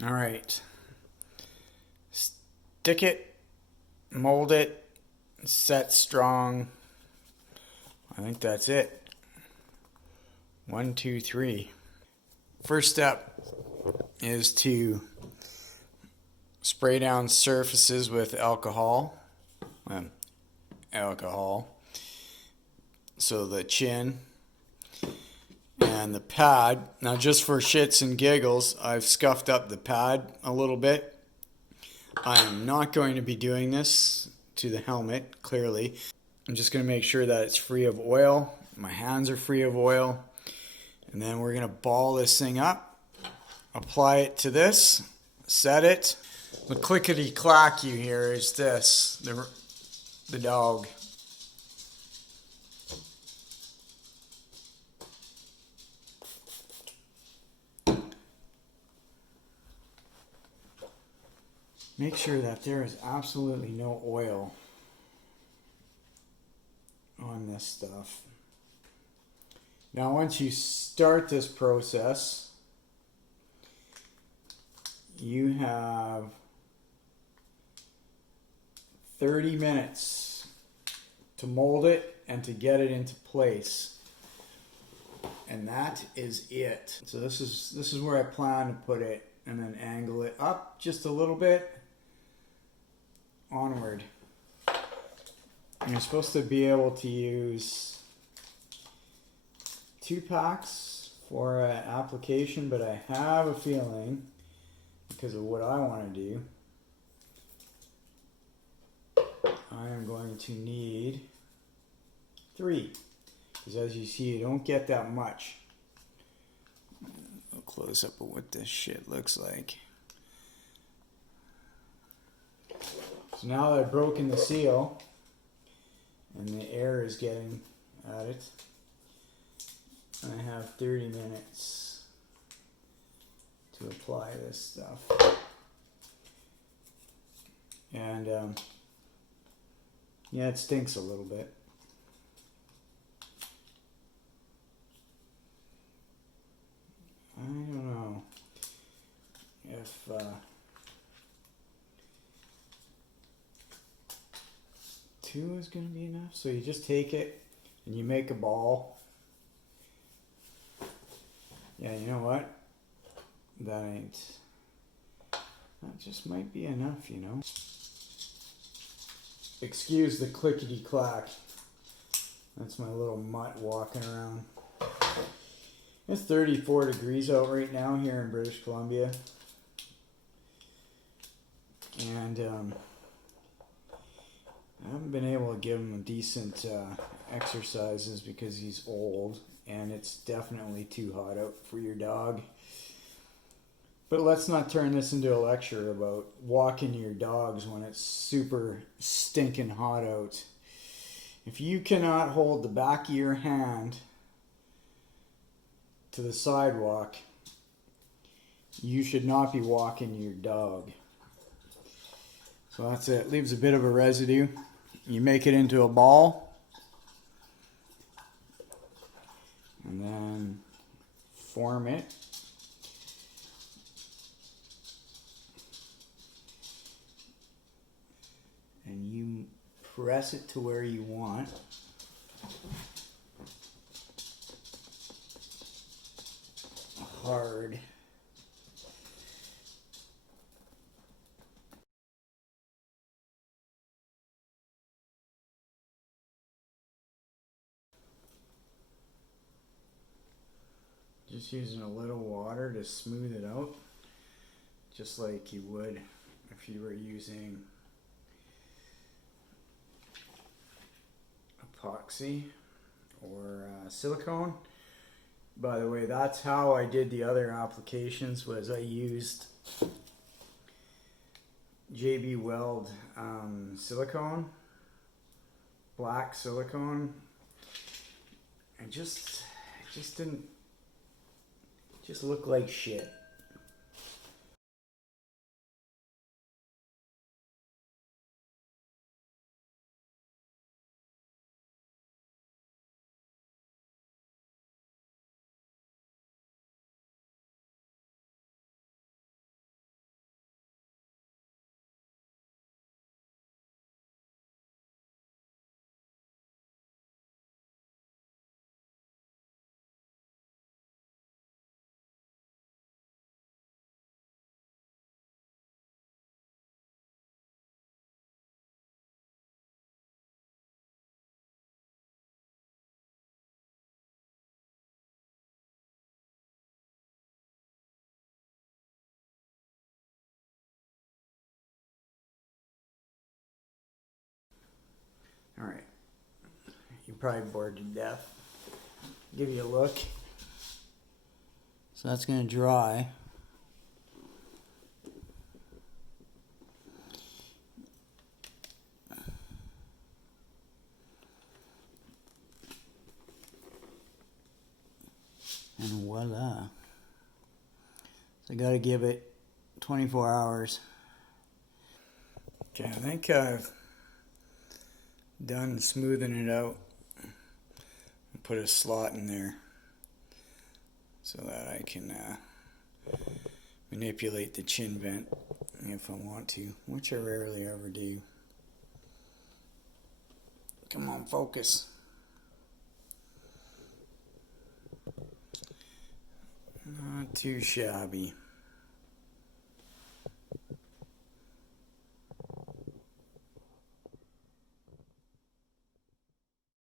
All right. Stick it, mold it, set strong. I think that's it. 1, 2, 3. First step is to spray down surfaces with alcohol. So the chin and the pad. Now, just for shits and giggles, I've scuffed up the pad a little bit. I am not going to be doing this to the helmet, clearly. I'm just going to make sure that it's free of oil. My hands are free of oil. And then we're going to ball this thing up, apply it to this, set it. The clickety-clack you hear is this, the dog. Make sure that there is absolutely no oil on this stuff. Now, once you start this process, you have 30 minutes to mold it and to get it into place. And that is it. So this is where I plan to put it, and then angle it up just a little bit. Onward. And you're supposed to be able to use 2 packs for an application, but I have a feeling, because of what I want to do, I am going to need 3. Because as you see, you don't get that much. A close up of what this shit looks like. So now that I've broken the seal and the air is getting at it, I have 30 minutes to apply this stuff. And yeah, it stinks a little bit. I don't know if 2 is going to be enough. So you just take it and you make a ball. Yeah, you know what? That just might be enough, you know. Excuse the clickety clack. That's my little mutt walking around. It's 34 degrees out right now here in British Columbia. And I haven't been able to give him decent exercises because he's old, and it's definitely too hot out for your dog. But let's not turn this into a lecture about walking your dogs when it's super stinking hot out. If you cannot hold the back of your hand to the sidewalk, you should not be walking your dog. So that's it. Leaves a bit of a residue. You make it into a ball, and then form it. And you press it to where you want. Hard. Just using a little water to smooth it out, just like you would if you were using epoxy or silicone. By the way, that's how I did the other applications. Was I used JB Weld silicone, black silicone, and just didn't look like shit. probably bored to death. Give you a look. So that's going to dry. And voila. So I got to give it 24 hours. Okay, I think I've done smoothing it out. Put a slot in there so that I can manipulate the chin vent if I want to, which I rarely ever do. Come on, focus. Not too shabby.